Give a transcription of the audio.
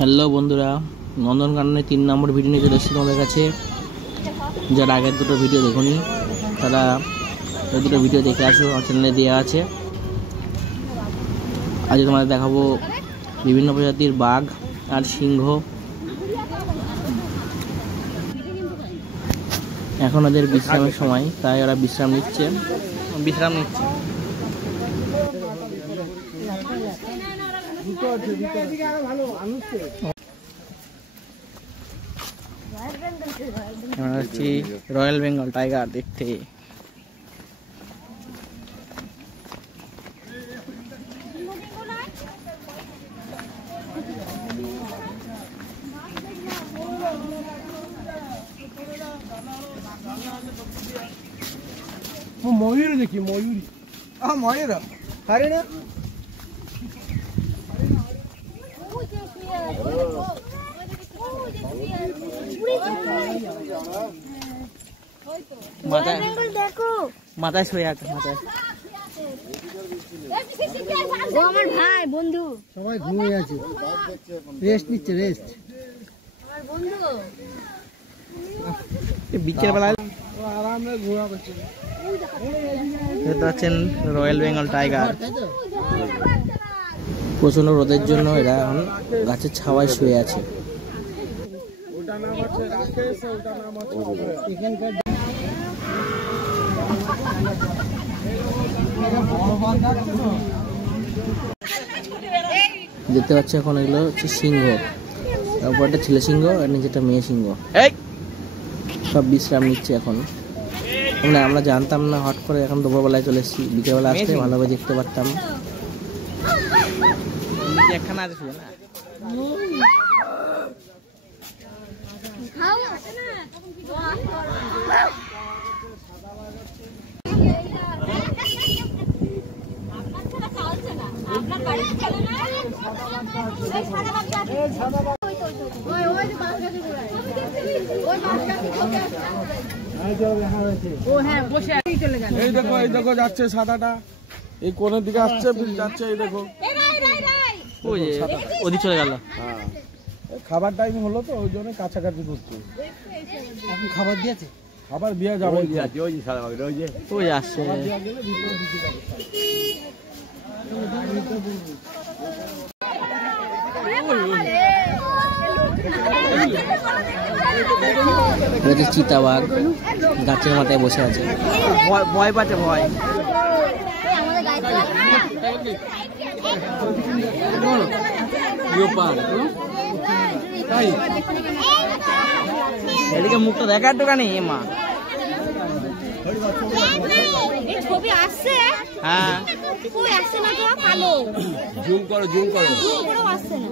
Hello বন্ধুরা, নন্দনকাননের 3 নম্বর video নিয়ে চলে এসেছি তোমাদের কাছে। যারা আগের দুটো ভিডিও দেখোনি তারা ওই দুটো ভিডিও দেখে আসো, আমার চ্যানেলে দেওয়া আছে। আজ তোমাদের দেখাবো বিভিন্ন প্রজাতির বাঘ আর সিংহ। এখন ওদের বিশ্রামের সময়, তাই ওরা বিশ্রাম নিচ্ছে। রয়্যাল বেঙ্গল টাইগার দেখতে। ময়ূর দেখি, ময়ূরী ময়ূর আরে না মাথায় শুয়ে আছে, মাথায় আমার ভাই বন্ধু সবাই ঘুমিয়ে আছে, রেস্ট নিচ্ছে, রেস্ট। আমার বন্ধু বিকেল বেলা আরামে ঘোরা করছে। দেখতে পাচ্ছেন রয়্যাল বেঙ্গল টাইগার। প্রচন্ড রোদের জন্য এরা এখন গাছের ছাওয়ায় শুয়ে আছে। দেখতে পাচ্ছি এখন এগুলো হচ্ছে সিংহ, তারপর একটা ছেলে সিংহ আর নিচেটা মেয়ে সিংহ। সব বিশ্রাম নিচ্ছে এখন। আমরা জানতাম না, হট করে এখন দুপুরবেলায় চলে এসেছি। বিকেলবেলা আসলে ভালোভাবে দেখতে পারতাম। একখানা আছে না এই দেখো, এই দেখো যাচ্ছে সাদাটা, এই কোণের দিকে আসছে, যাচ্ছে। এই দেখো ওদিকে চলে গেল। হ্যাঁ, খাবার টাইম হলো তো, ওই জন্য কাছাকাছি ঘুরছে। এখন খাবার দিয়েছে, খাবার দেওয়া যাবে। ওই আসছে। চিতাবাঘ গাছের মাথায় বসে আছে, ভয় পাচ্ছে, ভয়। এদিকে মুখটা দেখার দোকানে মা। ছবি আসছে, হ্যাঁ কই আসছে না তো, কালো জুম করো, জুম করো। আসছে না।